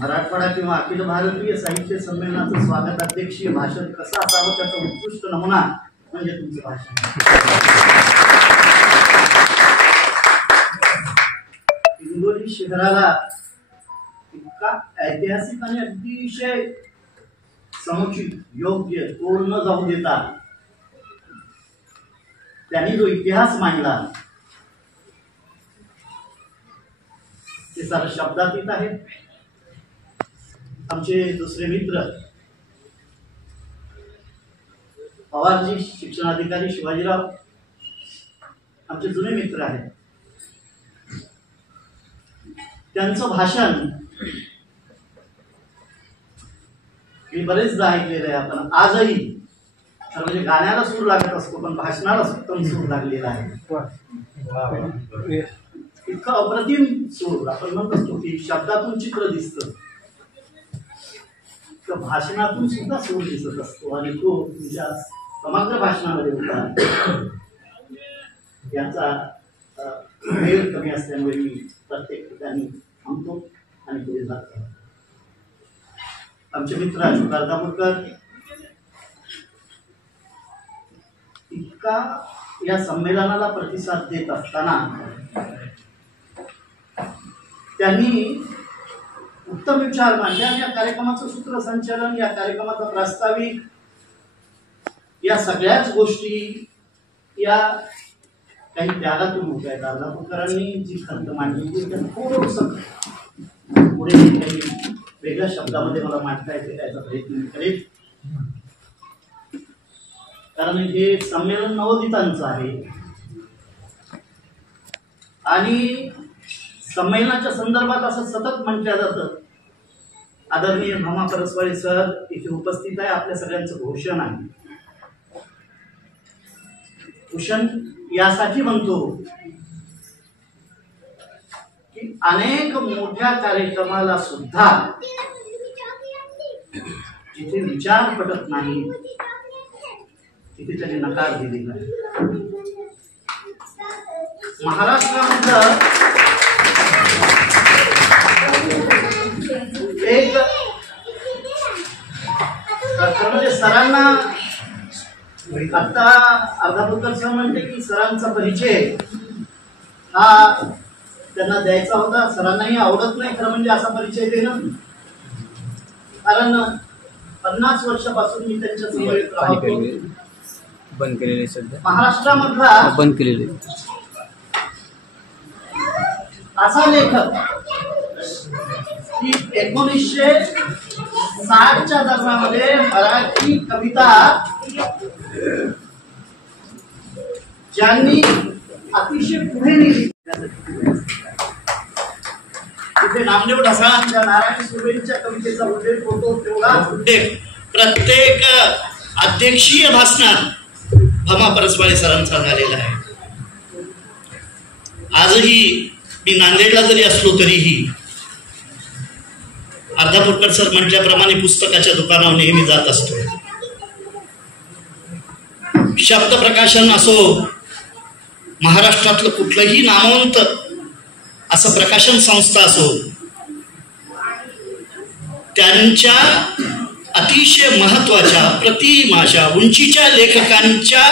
मराठवाडा किंवा अखिल भारतीय साहित्य संमेलनाचं स्वागताध्यक्षीय भाषण कसं असावं त्याचा उत्कृष्ट नमुना म्हणजे तुमचं भाषण. हिंगोली शहराला इतका ऐतिहासिक आणि अतिशय समुचित योग्य तोड न जाऊ देता त्यांनी जो इतिहास मांडला ते सारं शब्दातीत आहे. आमचे दुसरे मित्र पवारजी शिक्षणाधिकारी शिवाजीराव आमचे जुने मित्र आहेत. त्यांचं भाषण मी बरेचदा ऐकलेलं आहे. आपण आजही तर म्हणजे गाण्याला सूर लागत असतो पण भाषणाला उत्तम सूर लागलेला आहे. इतकं अप्रतिम सूर. आपण म्हणत असतो की शब्दातून चित्र दिसतं तर भाषणातून सुद्धा सूर दिसत असतो आणि तो तुमच्या समग्र भाषणामध्ये होता. याचा वेळ कमी असल्यामुळे मी प्रत्येक ठिकाणी थांबतो आणि पुढे जातो. आमचे मित्र अशोक अर्धापूरकर इतका या संमेलनाला प्रतिसाद देत असताना त्यांनी उत्तम विचार मांडले आणि या कार्यक्रमाचं सूत्रसंचालन, या कार्यक्रमाचा प्रास्ताविक, या सगळ्याच गोष्टी या काही त्यागातून होत आहेत. अर्धापूरकरांनी जी खंत मांडली ती थोडंसं पुढे काही वेगळ्या शब्दामध्ये मला मांडता येते त्याचा प्रयत्न करेल. कारण हे संमेलन नवोदितांचं आहे आणि संमेलनाच्या संदर्भात असं सतत म्हटलं जातं. आदरणीय भमा परसवाळे सर इथे उपस्थित आहे. आपल्या सगळ्यांचं भूषण आहे. भूषण यासाठी म्हणतो की अनेक मोठ्या कार्यक्रमाला सुद्धा जिथे विचार पटत नाही तिथे त्यांनी नकार दिलेला आहे. महाराष्ट्रामधलं एक म्हणजे सरांना आता अर्धापूरकर सर म्हणते की सरांचा परिचय हा त्यांना द्यायचा होता. सरांनाही आवडत नाही खरं म्हणजे असा परिचय देणं. कारण 50 वर्षापासून मी त्यांच्या समवेत राहतो. बंद केलेले सध्या महाराष्ट्रामधला बंद केलेले असा लेखक की 1960च्या दरम्यामध्ये मराठी कविता ज्यांनी अतिशय पुढे नेली तिथे नामदेव ढसाळांच्या, नारायण सुर्वेंच्या कवितेचा उल्लेख होतो तेवढाच उल्लेख प्रत्येक अध्यक्षीय भाषणात भमा परसवाळे सरांचा झालेला आहे. आजही मी नांदेडला जरी असलो तरीही अर्धापूरकर सर म्हटल्याप्रमाणे पुस्तकाच्या दुकानावर नेहमी जात असतो. शब्द प्रकाशन असो, महाराष्ट्रातलं कुठलंही नामवंत असं प्रकाशन संस्था असो, त्यांच्या अतिशय महत्वाच्या प्रतिमाच्या उंचीच्या लेखकांच्या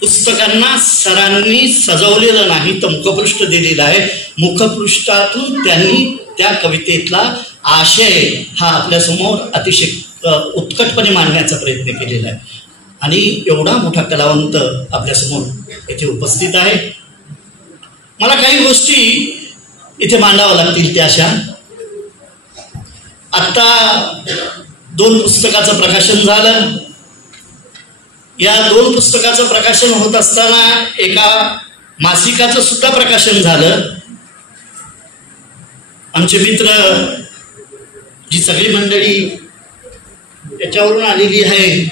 पुस्तकांना सरांनी सजवलेलं नाही तर मुखपृष्ठ दिलेलं आहे. मुखपृष्ठातून त्यांनी त्या कवितेतला आशय हा आपल्यासमोर अतिशय उत्कटपणे मांडण्याचा प्रयत्न केलेला आहे. आणि एवढा मोठा कलावंत आपल्यासमोर इथे उपस्थित आहे. मला काही गोष्टी इथे मांडाव्या लागतील. त्या अशा आत्ता 2 पुस्तकाचं प्रकाशन झालं. या 2 पुस्तकाचं प्रकाशन होत असताना एका मासिकाचं सुद्धा प्रकाशन झालं. आमचे मित्र जी सगळी मंडळी याच्यावरून आलेली आहे,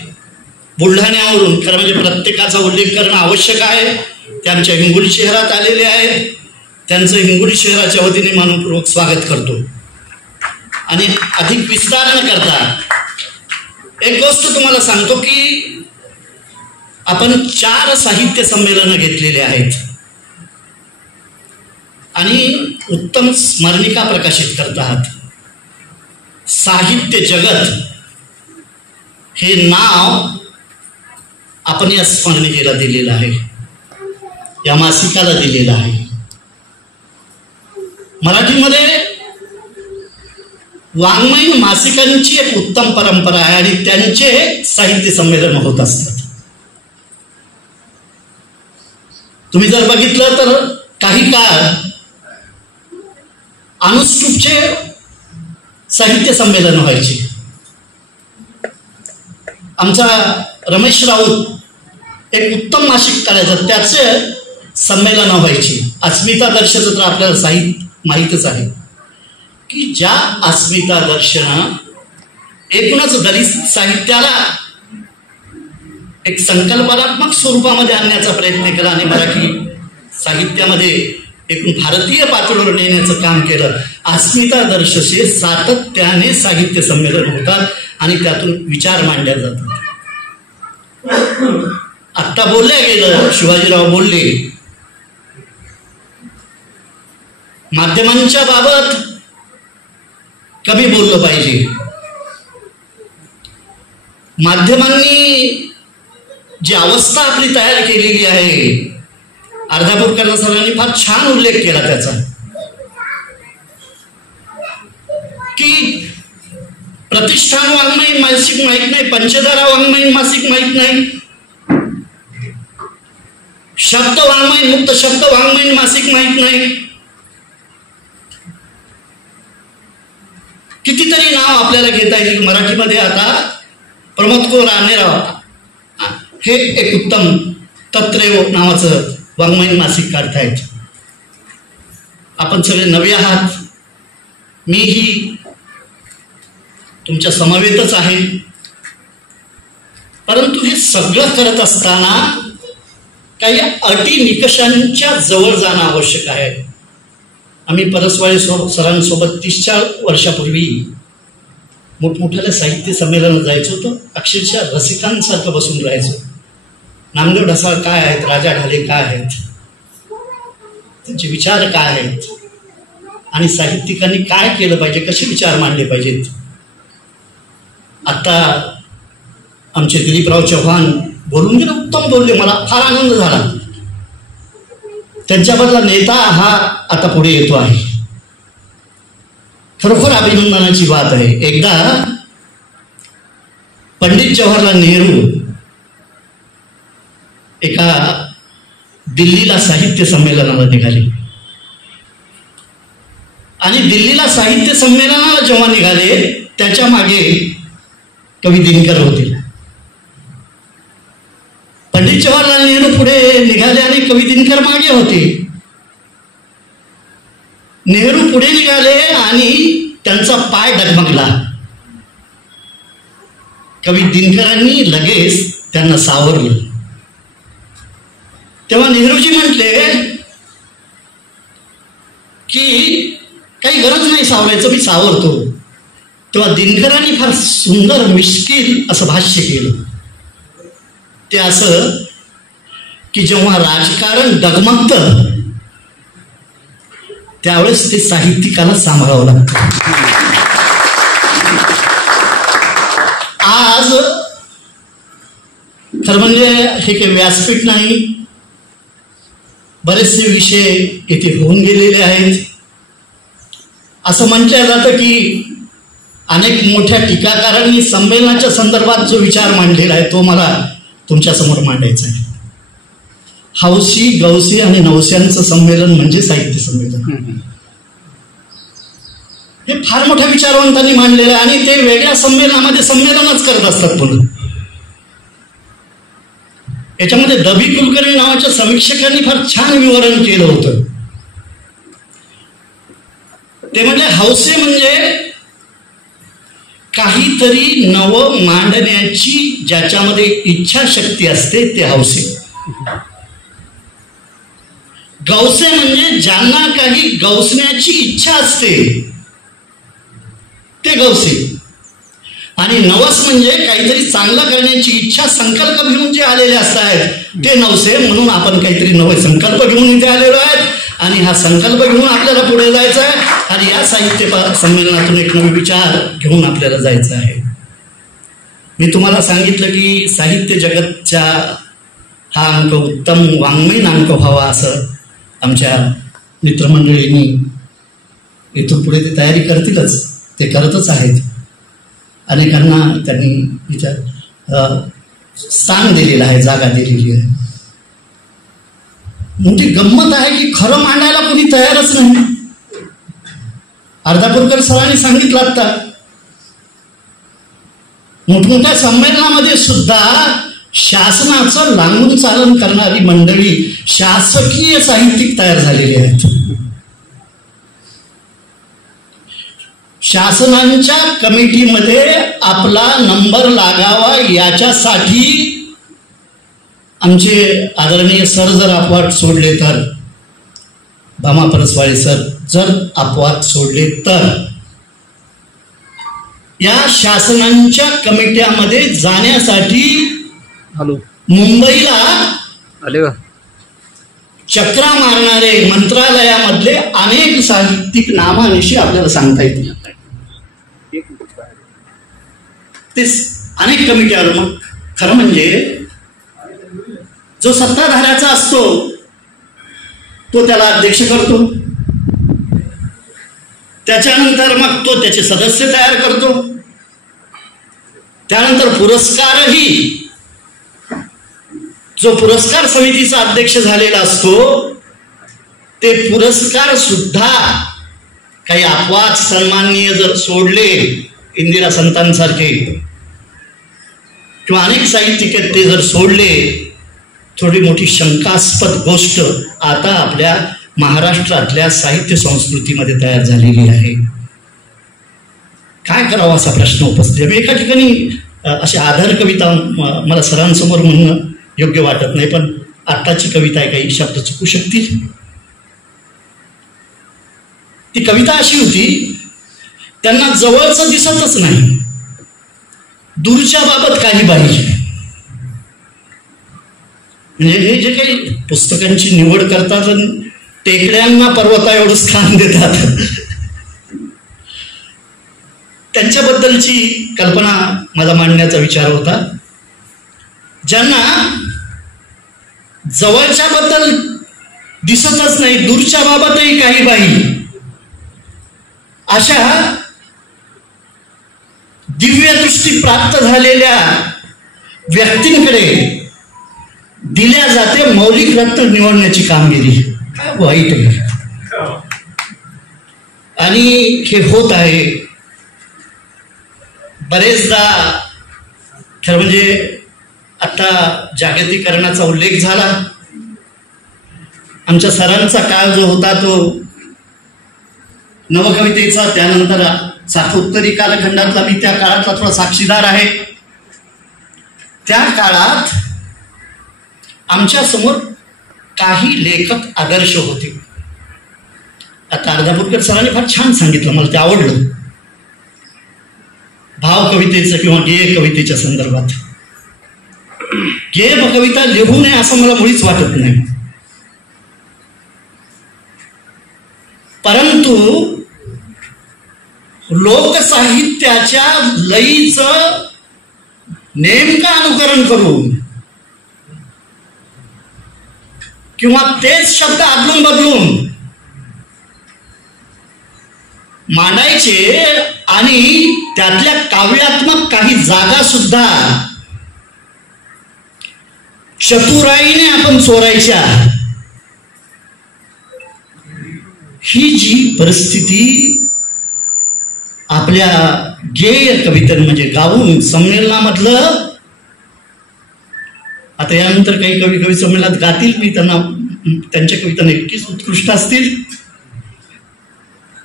बुलढाण्यावरून, खरं म्हणजे प्रत्येकाचा उल्लेख करणं आवश्यक आहे. ते आमच्या हिंगोली शहरात आलेले आहेत. त्यांचं हिंगोली शहराच्या वतीने मनपूर्वक स्वागत करतो. आणि अधिक विस्तार न करता एक गोष्ट तुम्हाला सांगतो की आपण 4 साहित्य संमेलनं घेतलेले आहेत आणि उत्तम स्मरणिका प्रकाशित करत आहात. साहित्य जगत हे नाव आपण या स्मरणिकेला दिलेलं आहे, या मासिकाला दिलेलं आहे. मराठीमध्ये वाङ्मयीन मासिकांची एक उत्तम परंपरा आहे आणि त्यांचे साहित्य संमेलन होत असतात. तुम्ही जर बघितलं तर काही काळ अनुष्टुपचे साहित्य संमेलन व्हायचे. आमचा रमेश राऊत एक उत्तम मासिक काढायचं, त्याचे संमेलन व्हायची. अस्मिता दर्शनाचं तर आपल्याला साहित्य माहीतच आहे की ज्या अस्मिता दर्शन एकूणच दलित साहित्याला एक संकल्पनात्मक स्वरूपामध्ये आणण्याचा प्रयत्न केला आणि मराठी साहित्यामध्ये एकूण भारतीय पातळीवर नेण्याचं काम केलं. अस्मिता दर्शचे सातत्याने साहित्य संमेलन होतात आणि त्यातून विचार मांडले जातात. आत्ता बोलल्या गेलं, शिवाजीराव बोलले, माध्यमांच्या बाबत कमी बोललं पाहिजे. माध्यमांनी जी अवस्था आपली तयार केलेली आहे, अर्धापूरकर सरांनी फार छान उल्लेख केला त्याचा, की प्रतिष्ठान वाङ्मयीन मासिक माहीत नाही, पंचधारा वाङ्मयीन मासिक माहीत नाही, शब्द वाङ्मयीन, मुक्त शब्द वाङ्मयीन मासिक माहीत नाही. कितीतरी नाव आपल्याला घेता येईल. मराठीमध्ये आता प्रमोद को राणेराव हे एक उत्तम तत्रेव नावाचं वाङ्मयीन मासिक काढतायत. आपण सगळे नवे आहात, मीही तुमच्या समवेतच आहे. परंतु हे सगळं करत असताना काही अटी निकषांच्या जवळ जाणं आवश्यक आहे. आम्ही परसवाळे सरांसोबत 30 वर्षापूर्वी मोठमोठ्याला साहित्य संमेलनात जायचो होतो. अक्षरशः रसिकांसारखं बसून राहायचो. नामदेव ढसाळ काय आहेत, राजा ढाले काय आहेत, त्यांचे विचार काय आहेत आणि साहित्यिकांनी काय केलं पाहिजे, कसे विचार मांडले पाहिजेत. आता आमचे दिलीपराव चव्हाण बोलून गेले, उत्तम बोलले, मला फार आनंद झाला. त्यांच्याबद्दल नेता हा आता पुढे येतो आहे, खरोखर अभिनंदनाची बात आहे. एकदा पंडित जवाहरलाल नेहरू एका दिल्लीला साहित्य संमेलनाला निघाले आणि दिल्लीला साहित्य संमेलनाला जेव्हा निघाले त्याच्या मागे कवी दिनकर होते. पंडित जवाहरलाल नेहरू पुढे निघाले आणि कवी दिनकर मागे होते. नेहरू पुढे निघाले आणि त्यांचा पाय डगमगला. कवी दिनकरांनी लगेच त्यांना सावरलं. तेव्हा नेहरूजी म्हटले की काही गरज नाही सावरायचं, मी सावरतो. तेव्हा दिनकरांनी फार सुंदर मिश्किल असं भाष्य केलं. ते असं की जेव्हा राजकारण डगमगतं त्यावेळेस ते साहित्यिकाला सांभाळावं लागतं. आज खरं म्हणजे हे काही व्यासपीठ नाही, बरेचसे विषय येथे होऊन गेलेले आहेत. असं म्हटलं जातं की अनेक मोठ्या टीकाकारांनी संमेलनाच्या संदर्भात जो विचार मांडलेला आहे तो मला तुमच्यासमोर मांडायचा आहे. हौसी, गौसी आणि नवस्यांचं संमेलन म्हणजे साहित्य संमेलन. हे फार मोठ्या विचारवंतांनी मांडलेलं आहे आणि ते वेगळ्या संमेलनामध्ये संमेलनच करत असतात. पुन्हा याच्यामध्ये दबी कुलकर्णी नावाच्या समीक्षकांनी फार छान विवरण केलं होतं. ते म्हणजे हौसे म्हणजे काहीतरी नवं मांडण्याची ज्याच्यामध्ये इच्छाशक्ती असते ते हौसे. गौसे म्हणजे ज्यांना काही गौसण्याची इच्छा असते ते गौसे. आणि नवस म्हणजे काहीतरी चांगलं करण्याची इच्छा, संकल्प घेऊन जे आलेले असतात ते नवसे. म्हणून आपण काहीतरी नवे संकल्प घेऊन इथे आलेलो आहेत आणि हा संकल्प घेऊन आपल्याला पुढे जायचं आहे आणि या साहित्य संमेलनातून एक नवे विचार घेऊन आपल्याला जायचं आहे. मी तुम्हाला सांगितलं की साहित्य जगतच्या हा अंक उत्तम वाङ्मयीन अंक व्हावा असं आमच्या मित्रमंडळींनी इथून पुढे ते तयारी करतीलच, ते करतच आहेत. अनेकांना त्यांनी विचार स्थान दिलेलं आहे, जागा दिलेली आहे. मोठी गंमत आहे की खरं मांडायला कोणी तयारच नाही. अर्धापूरकर सरांनी सांगितलं आता, मोठमोठ्या संमेलनामध्ये सुद्धा शासनाचं लांबून चालन करणारी मंडळी शासकीय साहित्यिक तयार झालेली आहेत. शासनांच्या कमिटीमध्ये आपला नंबर लागावा याच्यासाठी आमचे आदरणीय सर जर अपवाद सोडले तर, भामा परसवाळे सर जर अपवाद सोडले तर, या शासनांच्या कमिट्यामध्ये जाण्यासाठी मुंबईला चक्रा मारणारे मंत्रालयामधले अनेक साहित्यिक नामानिशी आपल्याला सांगता येतील. ते अनेक कमिट्यावर, मग खरं म्हणजे जो सत्ताधाऱ्याचा असतो तो त्याला अध्यक्ष करतो, त्याच्यानंतर मग तो त्याचे सदस्य तयार करतो, त्यानंतर पुरस्कारही जो पुरस्कार समितीचा अध्यक्ष झालेला असतो ते पुरस्कार सुद्धा काही अपवाद सन्माननीय जर सोडले, इंदिरा संतांसारखे किंवा अनेक साहित्यिक ते जर सोडले, थोडी मोठी शंकास्पद गोष्ट आता आपल्या महाराष्ट्रातल्या साहित्य संस्कृतीमध्ये तयार झालेली आहे. काय करावं असा प्रश्न उपस्थित आहे. एका ठिकाणी अशी आधार कविता मला सरांसमोर म्हणणं योग्य वाटत नाही, पण आत्ताची कविता आहे, काही शब्द चुकू शकतील. ती कविता अशी होती, त्यांना जवळचं दिसतच नाही, दूरच्या बाबत काही बाई. म्हणजे हे जे काही पुस्तकांची निवड करतात, टेकड्यांना पर्वता एवढं स्थान देतात, त्यांच्याबद्दलची कल्पना माझा मांडण्याचा विचार होता. ज्यांना जवळच्या बद्दल दिसतच नाही, दूरच्या बाबतही काही बाई, अशा दिव्य दृष्टी प्राप्त झालेल्या व्यक्तींकडे दिल्या जाते मौलिक रत्न निवडण्याची कामगिरी. काय वाईट आहे. आणि हे होत आहे बरेचदा. खरं म्हणजे आता जागतिकीकरणाचा उल्लेख झाला. आमच्या सरांचा काळ जो होता तो नवकवितेचा, त्यानंतर सातोत्तरी कालखंडातला मी त्या काळातला थोडा साक्षीदार आहे. त्या काळात आमच्या समोर काही लेखक आदर्श होते. आता अर्धापूरकर सरांनी फार छान सांगितलं, मला ते आवडलं, भाव कवितेचं किंवा गेय कवितेच्या संदर्भात. गेय कविता लिहू नये असं मला मुळीच वाटत नाही, परंतु लोकसाहित्याच्या लयीचं नेमकं अनुकरण करून किंवा तेच शब्द आदलून बदलून मांडायचे आणि त्यातल्या काव्यात्मक काही जागा सुद्धा चतुराईने आपण चोरायच्या. ही जी परिस्थिती आपल्या गेय कवितेत म्हणजे गाऊन संमेलनामधलं, आता यानंतर काही कवी संमेलनात गातील, मी त्यांना त्यांच्या कविता नक्कीच उत्कृष्ट असतील.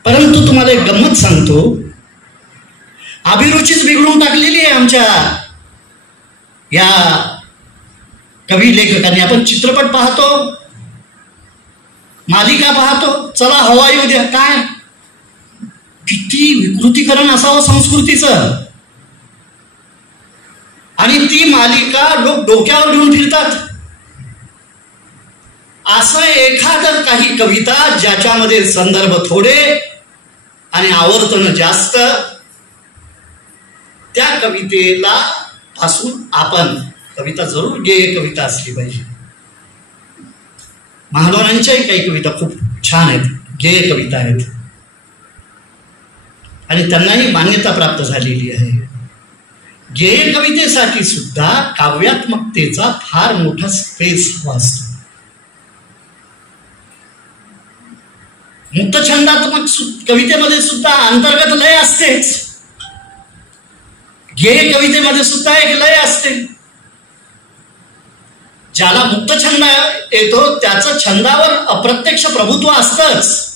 परंतु तुम्हाला एक गंमत सांगतो, अभिरुचीच बिघडून टाकलेली आहे आमच्या या कवी लेखकांनी. आपण चित्रपट पाहतो, मालिका पाहतो, चला हवा येऊ द्या, काय किती विकृतीकरण असावं संस्कृतीचं. आणि ती मालिका लोक डोक्यावर घेऊन फिरतात. असं एखादं काही कविता ज्याच्यामध्ये संदर्भ थोडे आणि आवर्तन जास्त, त्या कवितेला पासून आपण, कविता जरूर गेय कविता असली पाहिजे. महानवरांच्याही काही कविता खूप छान आहेत, गेय कविता आहेत आणि त्यांनाही मान्यता प्राप्त झालेली आहे. गेय कवितेसाठी सुद्धा काव्यात्मकतेचा फार मोठा स्पेस हवा असतो. मुक्तछंदात्मक कवितेमध्ये सुद्धा अंतर्गत लय असतेच, गेय कवितेमध्ये सुद्धा एक लय असते. ज्याला मुक्तछंद येतो त्याचं छंदावर अप्रत्यक्ष प्रभुत्व असतंच.